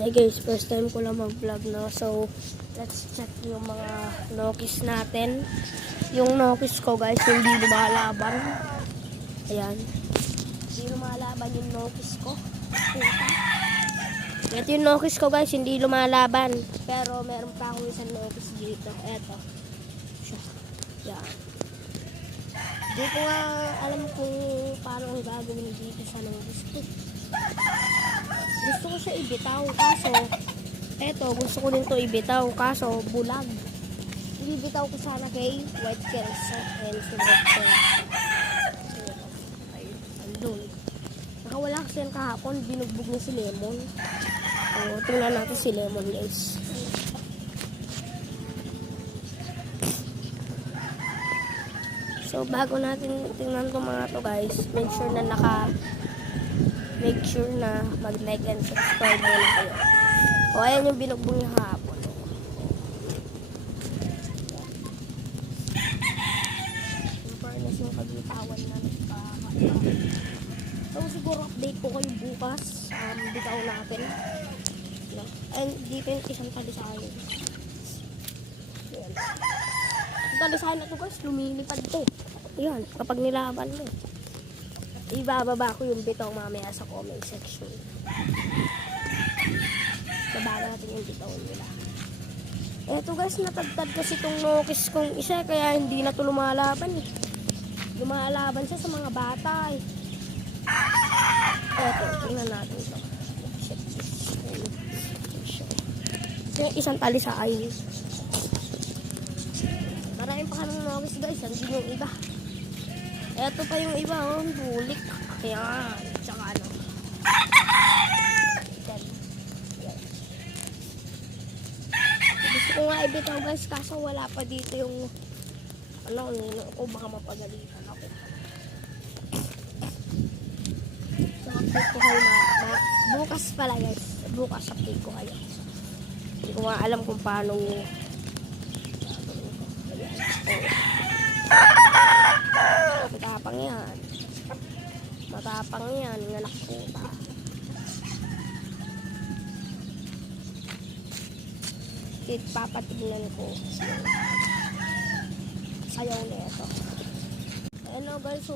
Hey guys, first time ko lang mag-vlog na. So, let's check yung mga nokis natin. Yung nokis ko guys, hindi lumalaban. Ayan. Hindi lumalaban yung nokis ko. Ito yung nokis ko guys, hindi lumalaban. Pero meron pa akong isang nokis dito. Eto. Ayan. Hindi ko nga alam kung paano ang gagawin dito sa nokis ko. Gusto ko siya ibitaw, kaso eto, gusto ko din to ibitaw, kaso bulag. Ibibitaw ko sana kay White Kelso. Ayan si White Kelso. Ayun, andun. Nakawala kasi yan kahapon, binugbog na si Lemon. Tingnan natin si Lemon guys. So bago natin tingnan itong mga to guys, make sure na mag-like and subscribe muna kayo. O, ayan yung binugbong niya hapon. Yung fairness yung kagitawan na nagpakakita. So, siguro update ko kayo bukas. Bitaw natin. And dito yung isang talisayan. Ayan. Yung talisayan na ito guys, lumilipad to. Ayan, kapag nilaban mo. Ibababa ko yung bitaw mamaya sa comment section. Baba natin yung bitaw nila. Eto guys, natagtad kasi itong nokis kong isa, kaya hindi na ito lumalaban eh. Lumalaban siya sa mga bata eh. Eto, tingnan natin ito. Yung isang tali sa ay. Maraming pa kanong nokis guys, hindi yung iba. Eto pa yung iba, oh, bulik. Ayan, tsaka ano. Gusto ko nga ibitaw guys, kaso wala pa dito yung ano, ko baka mapagalitan ako. So, update ko kayo bukas pala guys. Bukas update ko kayo. Hindi ko nga alam kung paano matapang yan. Matapang yan, ng anak puta. Papatignan ko. Sayaw na ito. Ano guys, so,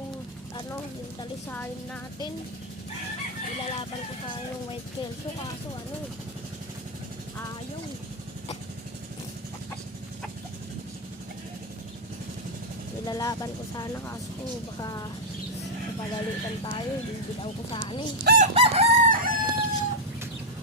ano, yung talisahin natin. Ilalaban ko sa yung White Kelso, kaso ano, ayaw. Ilalaban ko sana, kaso baka napagalitan tayo, bibitaw ko sana eh.